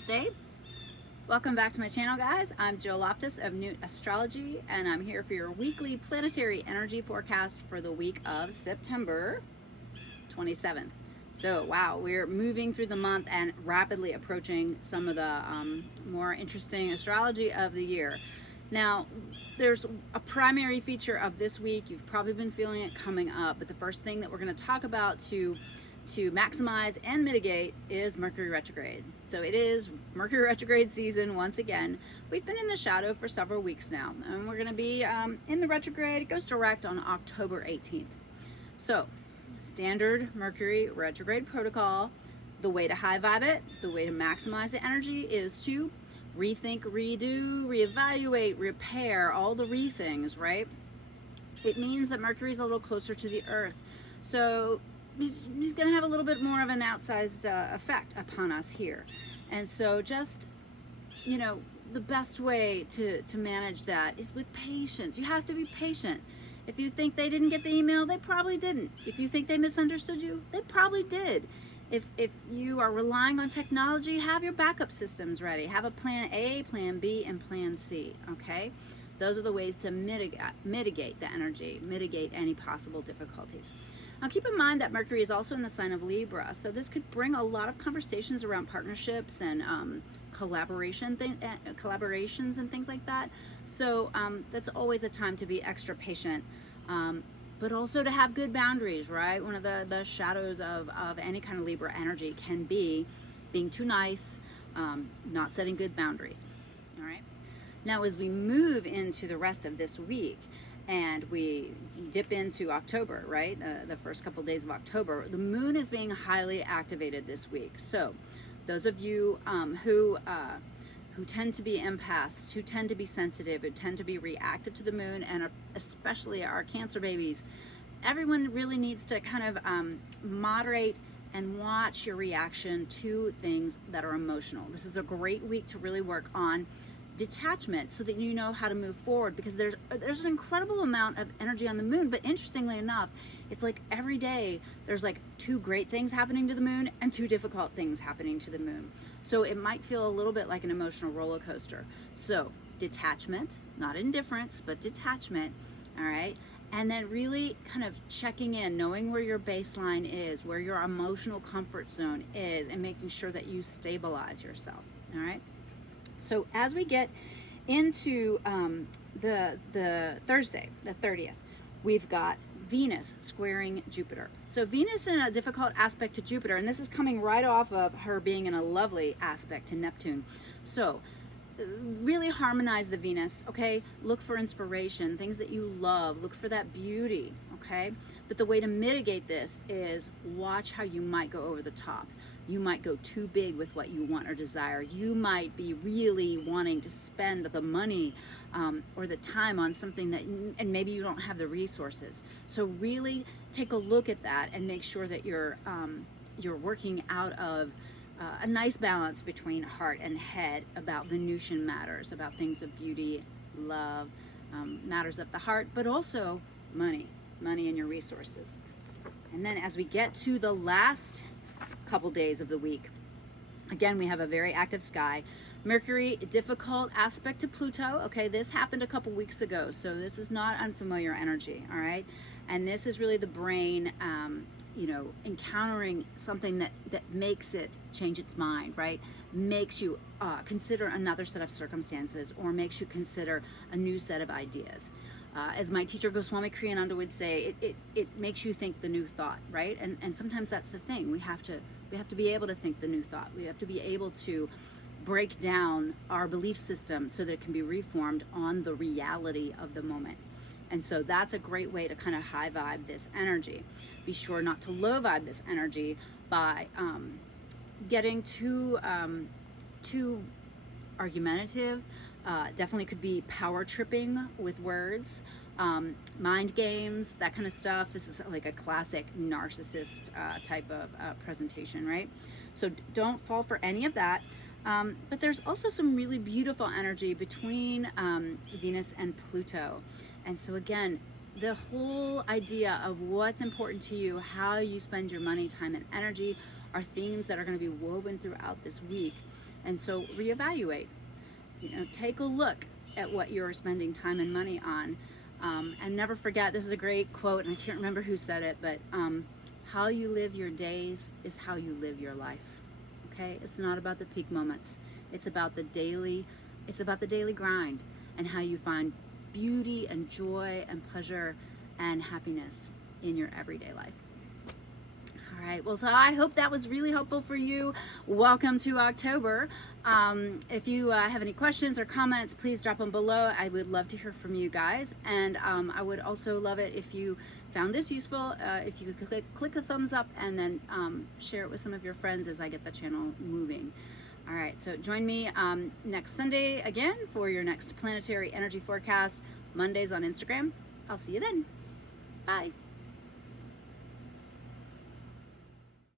Namaste. Welcome back to my channel, guys. I'm Jill Loftus of Newt Astrology, and I'm here for your weekly planetary energy forecast for the week of September 27th. So, wow, we're moving through the month and rapidly approaching some of the more interesting astrology of the year. Now, there's a primary feature of this week. You've probably been feeling it coming up, but the first thing that we're going to talk about to maximize and mitigate is Mercury Retrograde. So it is Mercury Retrograde season once again. We've been in the shadow for several weeks now, and we're going to be in the retrograde. It goes direct on October 18th. So, standard Mercury Retrograde protocol. The way to high vibe it, the way to maximize the energy is to rethink, redo, reevaluate, repair, all the re-things, right? It means that Mercury's a little closer to the Earth. So he's going to have a little bit more of an outsized effect upon us here. And so just, you know, the best way to manage that is with patience. You have to be patient. If you think they didn't get the email, they probably didn't. If you think they misunderstood you, they probably did. If you are relying on technology, have your backup systems ready. Have a plan A, plan B, and plan C, okay? Those are the ways to mitigate the energy, mitigate any possible difficulties. Now keep in mind that Mercury is also in the sign of Libra, so this could bring a lot of conversations around partnerships and collaborations and things like that. So that's always a time to be extra patient, but also to have good boundaries, right? One of the shadows of any kind of Libra energy can be being too nice, not setting good boundaries, all right? Now as we move into the rest of this week, and we dip into October, right? The first couple days of October, the moon is being highly activated this week. So those of you who tend to be empaths, who tend to be sensitive, who tend to be reactive to the moon, and especially our Cancer babies, everyone really needs to kind of moderate and watch your reaction to things that are emotional. This is a great week to really work on detachment so that you know how to move forward, because there's an incredible amount of energy on the moon. But interestingly enough, it's like every day there's like 2 great things happening to the moon and 2 difficult things happening to the moon. So it might feel a little bit like an emotional roller coaster. So detachment, not indifference, but detachment, all right? And then really kind of checking in, knowing where your baseline is, where your emotional comfort zone is, and making sure that you stabilize yourself, all right? So as we get into the Thursday, the 30th, we've got Venus squaring Jupiter. So Venus in a difficult aspect to Jupiter, and this is coming right off of her being in a lovely aspect to Neptune. So really harmonize the Venus, okay? Look for inspiration, things that you love, look for that beauty, okay? But the way to mitigate this is watch how you might go over the top. You might go too big with what you want or desire. You might be really wanting to spend the money or the time on something that, and maybe you don't have the resources. So really take a look at that and make sure that you're working out of a nice balance between heart and head about Venusian matters, about things of beauty, love, matters of the heart, but also money and your resources. And then as we get to the last couple days of the week, again, we have a very active sky. Mercury, difficult aspect to Pluto. Okay, this happened a couple weeks ago, so this is not unfamiliar energy, all right? And this is really the brain, you know, encountering something that makes it change its mind, right? Makes you consider another set of circumstances, or makes you consider a new set of ideas. As my teacher Goswami Kriyananda would say, it makes you think the new thought, right? And sometimes that's the thing. We have to be able to think the new thought. We have to be able to break down our belief system so that it can be reformed on the reality of the moment. And so that's a great way to kind of high vibe this energy. Be sure not to low vibe this energy by getting too argumentative. Definitely could be power tripping with words, mind games, that kind of stuff. This is like a classic narcissist type of presentation, right? So don't fall for any of that. But there's also some really beautiful energy between Venus and Pluto. And so again, the whole idea of what's important to you, how you spend your money, time, and energy are themes that are going to be woven throughout this week. And so reevaluate. Take a look at what you're spending time and money on. And never forget, this is a great quote, and I can't remember who said it, but how you live your days is how you live your life. Okay? It's not about the peak moments. It's about the daily grind and how you find beauty and joy and pleasure and happiness in your everyday life. All right, well, so I hope that was really helpful for you. Welcome to October. If you have any questions or comments, please drop them below. I would love to hear from you guys. And I would also love it if you found this useful, if you could click the thumbs up and then share it with some of your friends as I get the channel moving. All right, so join me next Sunday again for your next Planetary Energy Forecast, Mondays on Instagram. I'll see you then. Bye.